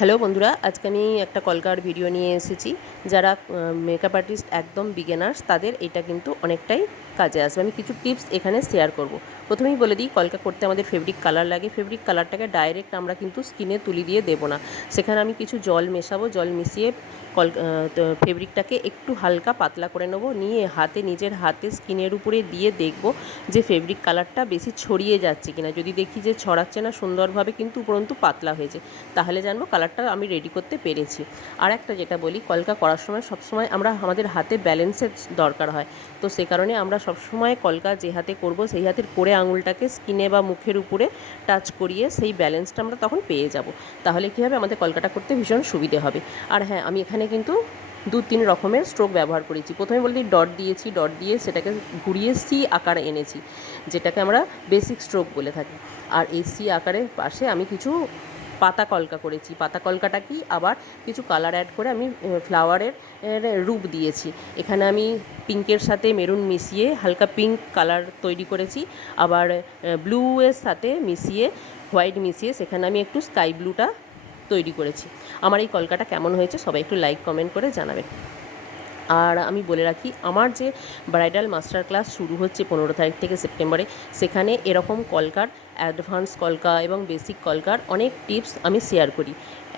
Hello বন্ধুরা, আজকে আমি একটা কলকার ভিডিও নিয়ে এসেছি। যারা মেকআপ আর্টিস্ট একদম বিগিনার্স তাদের এটা কিন্তু অনেকটাই কাজে আসবে। আমি কিছু টিপস এখানে শেয়ার করব। প্রথমেই বলে দিই, কলকা করতে আমাদের ফেব্রিক কালার লাগে। ফেব্রিক কালারটাকে ডাইরেক্ট আমরা কিন্তু স্কিনে তুলি দিয়ে দেবো না। সেখানে আমি কিছু জল মেশাবো। জল মিশিয়ে ফেব্রিকটাকে একটু হালকা পাতলা করে নেবো। নিয়ে নিজের হাতে স্কিনের উপরে দিয়ে দেখব যে ফেব্রিক কালারটা বেশি ছড়িয়ে যাচ্ছে কিনা। যদি দেখি যে ছড়াচ্ছে না সুন্দরভাবে কিন্তু উপরন্তু পাতলা হয়েছে, তাহলে জানবো কালারটা আমি রেডি করতে পেরেছি। আর একটা যেটা বলি, কলকা করার সময় সবসময় আমাদের হাতে ব্যালেন্সের দরকার হয়। তো সে কারণে আমরা সবসময় কলকা যে হাতে করব সেই হাতের কোড়ে আঙুলটাকে স্কিনে বা মুখের উপরে টাচ করিয়ে সেই ব্যালেন্সটা আমরা তখন পেয়ে যাব। তাহলে কী হবে, আমাদের কলকাটা করতে ভীষণ সুবিধে হবে। আর হ্যাঁ, আমি এখানে কিন্তু 2-3 রকমের স্ট্রোক ব্যবহার করেছি। প্রথমে বলতে ডট দিয়েছি, ডট দিয়ে সেটাকে ঘুরিয়ে সি আকারে এনেছি, যেটাকে আমরা বেসিক স্ট্রোক বলে থাকি। আর এই সি আকারের পাশে আমি কিছু পাতা কলকা করেছি। পাতা কলকাটা কি, আবার কিছু কালার অ্যাড করে আমি ফ্লাওয়ারের রূপ দিয়েছি। এখানে আমি পিঙ্কের সাথে মেরুন মিশিয়ে হালকা পিঙ্ক কালার তৈরি করেছি। আবার ব্লু এর সাথে মিশিয়ে, হোয়াইট মিশিয়ে সেখানে আমি একটু স্কাই ব্লুটা তৈরি করেছি। আমার এই কলকাটা কেমন হয়েছে সবাই একটু লাইক কমেন্ট করে জানাবেন। আর আমি বলে রাখি, আমার যে ব্রাইডাল মাস্টার ক্লাস শুরু হচ্ছে 15 তারিখ থেকে সেপ্টেম্বরে, সেখানে এরকম কলকার, অ্যাডভান্স কলকা এবং বেসিক কলকার অনেক টিপস আমি শেয়ার করি।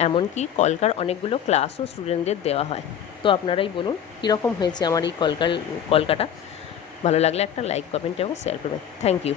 এমনকি কলকার অনেকগুলো ক্লাসও স্টুডেন্টদের দেওয়া হয়। তো আপনারাই বলুন কীরকম হয়েছে আমার এই কলকাটা। ভালো লাগলে একটা লাইক কমেন্ট এবং শেয়ার করবেন। Thank you.